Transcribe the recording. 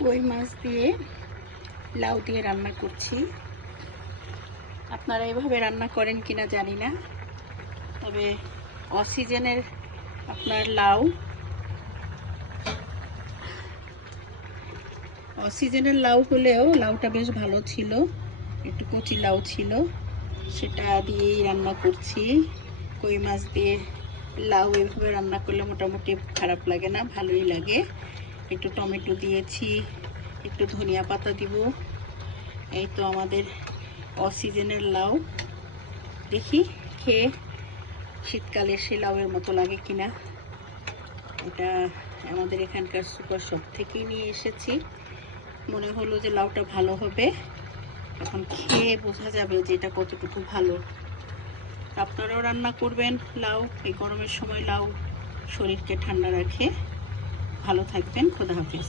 কই মাছ দিয়ে লাউ দিয়ে রান্না করছি। আপনারা এভাবে রান্না করেন কিনা জানি না, তবে অসিজনের আপনার অসিজনের লাউ হলেও লাউটা বেশ ভালো ছিল, একটু কচি লাউ ছিল, সেটা দিয়েই রান্না করছি। কই মাছ দিয়ে লাউ এভাবে রান্না করলে মোটামুটি খারাপ লাগে না, ভালোই লাগে। একটু টমেটো দিয়েছি, একটু ধনিয়া পাতা দিব। এই তো আমাদের অসিজনের লাউ। দেখি খেয়ে শীতকালে সে লাউয়ের মতো লাগে কিনা। এটা আমাদের এখানকার সুপার শপ থেকেই নিয়ে এসেছি। মনে হলো যে লাউটা ভালো হবে, এখন খেয়ে বোঝা যাবে যে এটা কতটুকু ভালো। আপনারাও রান্না করবেন লাউ, এই গরমের সময় লাউ শরীরকে ঠান্ডা রাখে। ভালো থাকবেন, খোদা হাফেজ।